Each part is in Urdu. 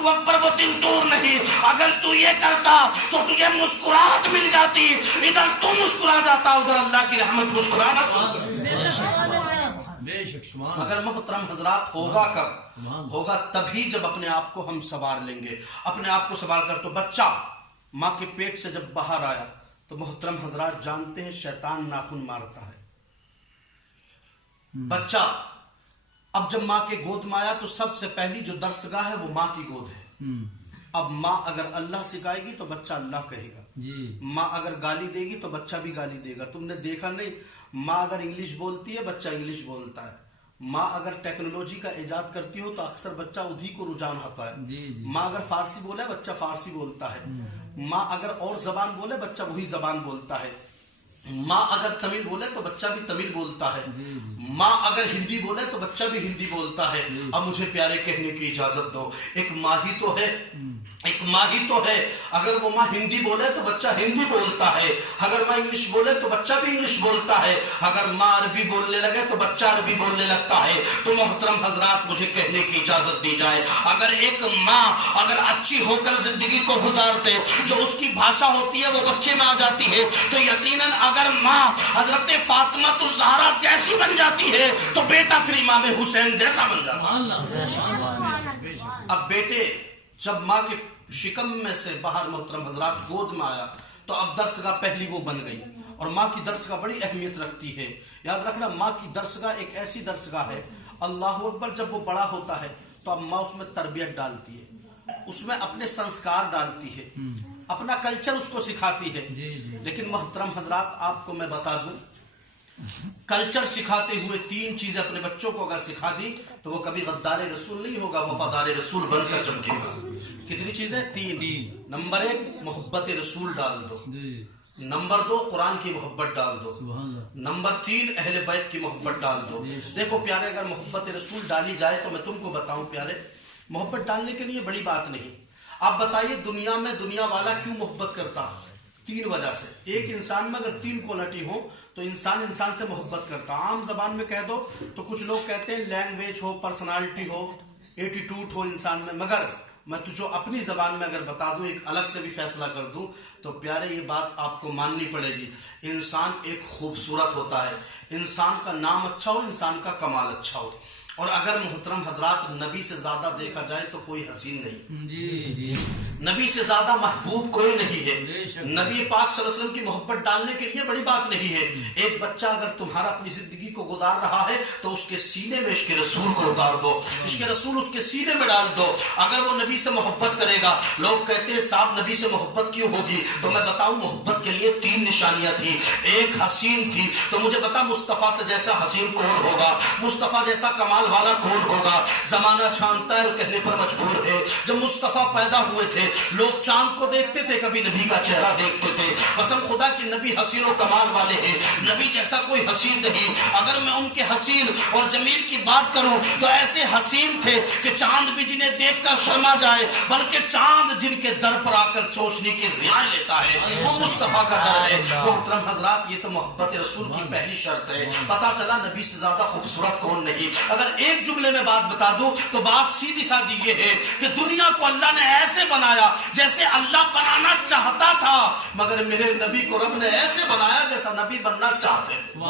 وقت پر وہ دن دور نہیں. اگر تو یہ کرتا تو تجھے مسکراہٹ مل جاتی. ادھر تو مسکرا جاتا, ادھر اللہ کی رحمت مسکرانا بے شک. مگر محترم حضرات ہوگا کب؟ ہوگا تبھی جب اپنے آپ کو ہم سنوار لیں گے. اپنے آپ کو سنوار کر, تو بچہ ماں کے پیٹ سے جب باہر آیا تو محترم حضرات جانتے ہیں شیطان ناخن مارتا ہے. بچہ اب جب ماں کے گود میں آیا تو سب سے پہلی جو درسگاہ ہے وہ ماں کی گود ہے. اب ماں اگر اللہ سکھائے گی تو بچہ اللہ کہے گا. ماں اگر گالی دے گی تو بچہ بھی گالی دے گا. تم نے دیکھا نہیں, ماں اگر انگلش بولتی ہے بچہ انگلش بولتا ہے. ماں اگر ٹیکنالوجی کا ایجاد کرتی ہو تو اکثر بچہ ادھی کو رجحان ہوتا ہے. ماں اگر فارسی بولے بچہ فارسی بولتا ہے. ماں اگر اور زبان بولے بچہ وہی زبان بولتا ہے. ماں اگر تمل بولے تو بچہ بھی تمل بولتا ہے. ماں اگر ہندی بولے تو بچہ بھی ہندی بولتا ہے. اب مجھے پیارے کہنے کی اجازت دو, ایک ماں ہی تو ہے, ایک ماں ہی تو ہے. اگر وہ ماں ہندی بولے تو بچہ ہندی بولتا ہے. اگر ماں انگلش بولے تو بچہ بھی انگلش بولتا ہے. اگر ماں عربی بولنے لگے تو بچہ عربی بولنے لگتا ہے. تو محترم حضرات مجھے کہنے کی اجازت دی جائے, اگر ایک ماں اگر اچھی ہو کر زندگی کو گزارتے, جو اس کی بھاشا ہوتی ہے وہ بچے میں آ جاتی ہے, تو یقیناً اگر ماں حضرت فاطمہ الزہرا جیسی بن جاتی ہے تو بیٹا پھر امام حسین جیسا بن جاتا ہے. اب بیٹے جب ماں کے شکم میں سے باہر محترم حضرات گود میں آیا تو اب درسگاہ پہلی وہ بن گئی. اور ماں کی درسگاہ بڑی اہمیت رکھتی ہے. یاد رکھنا, ماں کی درسگاہ ایک ایسی درسگاہ ہے, اللہ اکبر, جب وہ بڑا ہوتا ہے تو اب ماں اس میں تربیت ڈالتی ہے, اس میں اپنے سنسکار ڈالتی ہے, اپنا کلچر اس کو سکھاتی ہے. لیکن محترم حضرات آپ کو میں بتا دوں, کلچر سکھاتے ہوئے تین چیزیں اپنے بچوں کو اگر سکھا دی تو وہ کبھی غدار رسول نہیں ہوگا, وفادار رسول بن کر چمکے گا. کتنی چیزیں؟ تین. نمبر 1 محبت رسول ڈال دو. نمبر 2 قرآن کی محبت ڈال دو. نمبر 3 اہل بیت کی محبت ڈال دو. دیکھو پیارے, اگر محبت رسول ڈالی جائے تو میں تم کو بتاؤں پیارے, محبت ڈالنے کے لیے بڑی بات نہیں. آپ بتائیے دنیا میں دنیا والا کیوں محبت کرتا؟ 3 وجہ سے. ایک, انسان میں اگر 3 کوالٹی ہو تو انسان انسان سے محبت کرتا. عام زبان میں کہہ دو تو کچھ لوگ کہتے ہیں لینگویج ہو, پرسنالٹی ہو, ایٹیٹیوڈ ہو انسان میں. مگر میں تجھے اپنی زبان میں اگر بتا دوں, ایک الگ سے بھی فیصلہ کر دوں تو پیارے یہ بات آپ کو ماننی پڑے گی, انسان ایک خوبصورت ہوتا ہے. انسان کا نام اچھا ہو, انسان کا کمال اچھا ہو. اور اگر محترم حضرات نبی سے زیادہ دیکھا جائے تو کوئی حسین نہیں, نبی سے زیادہ محبوب کوئی نہیں ہے. نبی پاک صلی اللہ علیہ وسلم کی محبت ڈالنے کے لیے بڑی بات نہیں ہے. ایک بچہ اگر تمہارا اپنی زندگی کو گزار رہا ہے تو اس کے سینے میں عشق رسول کو اتار دو, عشق رسول اس کے سینے میں ڈال دو. اگر وہ نبی سے محبت کرے گا, لوگ کہتے ہیں صاحب نبی سے محبت کیوں ہوگی, تو میں بتاؤں محبت کے لیے 3 نشانیاں تھی. ایک حسین تھی, تو مجھے بتا مصطفیٰ سے جیسا حسین کون ہوگا, مصطفیٰ جیسا کمال والا کون ہوگا. زمانہ چھانتا ہے اور کہنے پر مجبور ہے. جب مصطفیٰ پیدا ہوئے تھے لوگ چاند کو دیکھتے تھے, کبھی نبی کا چہرہ دیکھتے تھے. قسم خدا کی نبی حسین و کمال والے ہیں, نبی جیسا کوئی حسین نہیں. اگر میں ان کے حسین اور جمیل کی بات کروں تو ایسے حسین تھے کہ چاند بھی جنہیں دیکھ کر شرما جائے, بلکہ چاند جن کے در پر آ کر چوچنے کی ضیائیں لیتا ہے, وہ مصطفیٰ کا در ہے. محترم حضرات یہ تو محبت رسول کی پہلی شرط ہے. پتا چلا نبی سے زیادہ خوبصورت کون نہیں. اگر ایک جملے میں بات بتا دوں تو بات سیدھی سادی یہ ہے کہ دنیا کو اللہ نے ایسے بنایا جیسے اللہ بنانا چاہتا تھا, مگر میرے نبی کو رب نے ایسے بنایا جیسا نبی بننا چاہتے تھے.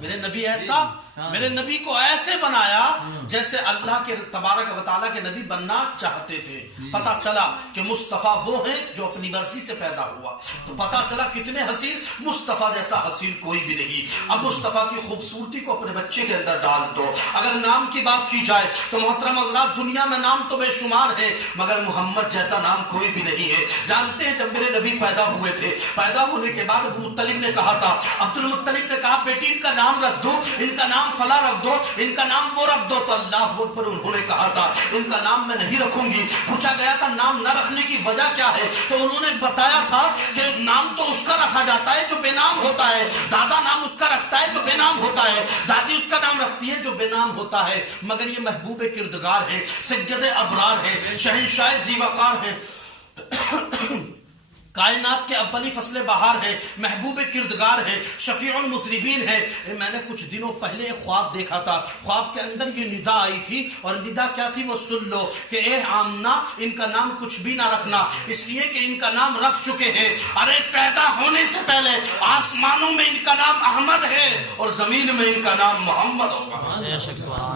میرے نبی ایسا, میرے نبی کو ایسے بنایا جیسے اللہ کے تبارک و تعالیٰ کے نبی بننا چاہتے تھے. پتا چلا کہ مصطفیٰ وہ ہیں جو اپنی مرضی سے پیدا ہوا, تو پتا چلا کتنے حسین. مصطفیٰ جیسا حسین کوئی بھی نہیں. اب مصطفیٰ کی خوبصورتی کو اپنے بچے کے اندر ڈال دو. اگر نام کی بات کی جائے تو محترم حضرات دنیا میں نام تو بے شمار ہے, مگر محمد جیسا نام کوئی بھی نہیں ہے. جانتے ہیں جب میرے نبی پیدا ہوئے تھے, پیدا ہونے کے بعد ابو مطلب نے کہا تھا, عبد المطلب نے کہا بیٹی ان کا نام رکھ دو, ان کا نام فلاں رکھ دو, ان کا نام وہ رکھ دو. تو اللہ اکبر, انہوں نے کہا تھا ان کا نام میں نہیں رکھوں گی. پوچھا گیا تھا نام نہ رکھنے کی وجہ کیا ہے, تو انہوں نے بتایا تھا کہ نام تو اس کا رکھا جاتا ہے جو بے نام ہوتا ہے. دادا نام اس کا رکھتا ہے جو بے نام ہوتا ہے, دادی اس کا نام رکھتی ہے جو بے نام ہوتا ہے. مگر یہ محبوب کردگار ہے, سید ابرار ہے, شہنشاہ ذی وقار ہے. کائنات کے اولی فصل بہار ہے، محبوب کردگار ہے، شفیع المذنبین ہے۔ میں نے کچھ دنوں پہلے ایک خواب دیکھا تھا، خواب کے اندر یہ ندا آئی تھی، اور ندا کیا تھی وہ سن لو کہ اے آمنہ ان کا نام کچھ بھی نہ رکھنا، اس لیے کہ ان کا نام رکھ چکے ہیں۔ ارے پیدا ہونے سے پہلے آسمانوں میں ان کا نام احمد ہے اور زمین میں ان کا نام محمد ہوگا۔